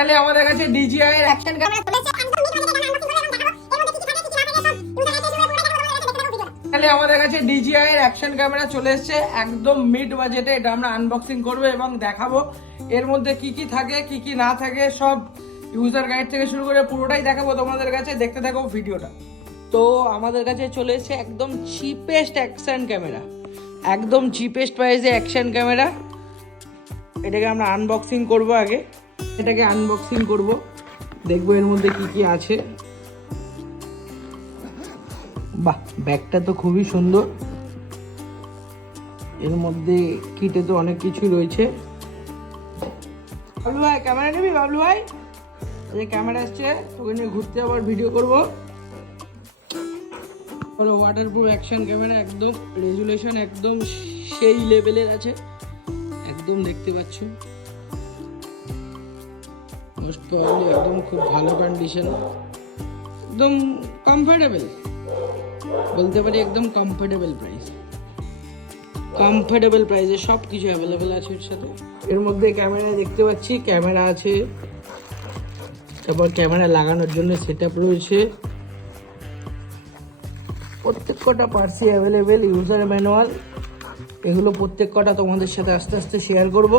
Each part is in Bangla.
তাহলে আমাদের কাছে DJI এর অ্যাকশন ক্যামেরা চলে এসেছে একদম মিড বাজেটে। এটা আমরা আনবক্সিং করবো এবং দেখাবো এর মধ্যে কি কি থাকে কি কি না থাকে, সব ইউজার গাইড থেকে শুরু করে পুরোটাই দেখাবো তোমাদের কাছে। দেখতে থাকো ভিডিওটা। তো আমাদের কাছে চলে এসেছে একদম চিপেস্ট অ্যাকশন ক্যামেরা, একদম চিপেস্ট প্রাইসে অ্যাকশন ক্যামেরা। এটাকে আমরা আনবক্সিং করব, আগে এটাকে আনবক্সিং করব, দেখবো এর মধ্যে কি কি আছে। বাহ, ব্যাগটা তো খুবই সুন্দর, এর মধ্যে কিটে তো অনেক কিছুই রয়েছে। বাবলু ভাই ক্যামেরা নিবি? বাবলু ভাই এই ক্যামেরা আসছে, ওকে নিয়ে ঘুরতে আবার ভিডিও করবো। হলো ওয়াটারপ্রুফ অ্যাকশন ক্যামেরা, একদম রেজুলেশন একদম সেই লেভেলের আছে, একদম দেখতে পাচ্ছ মোস্ট প্রবাবলি একদম খুব ভালো কন্ডিশন, একদম কমফোর্টেবল বলতে পারি, একদম কমফোর্টেবল প্রাইসে সব কিছু অ্যাভেলেবেল আছে এর সাথে। এর মধ্যে ক্যামেরা দেখতে পাচ্ছি, ক্যামেরা আছে, তারপর ক্যামেরা লাগানোর জন্য সেটআপ রয়েছে, প্রত্যেক কটা পার্টসই অ্যাভেলেবেল, ইউজার ম্যানুয়াল, এগুলো প্রত্যেক কটা তোমাদের সাথে আস্তে আস্তে শেয়ার করব।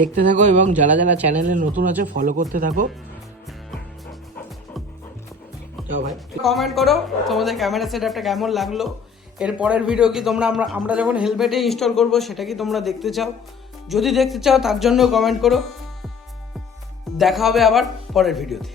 দেখতে থাকো এবং যারা যারা চ্যানেলে নতুন আছে ফলো করতে থাকো। যাও ভাই, কমেন্ট করো তোমাদের ক্যামেরা সেটআপটা কেমন লাগলো। এর পরের ভিডিও কি তোমরা আমরা যখন হেলমেটে ইনস্টল করব সেটা কি তোমরা দেখতে চাও? যদি দেখতে চাও তার জন্য কমেন্ট করো। দেখা হবে আবার পরের ভিডিওতে।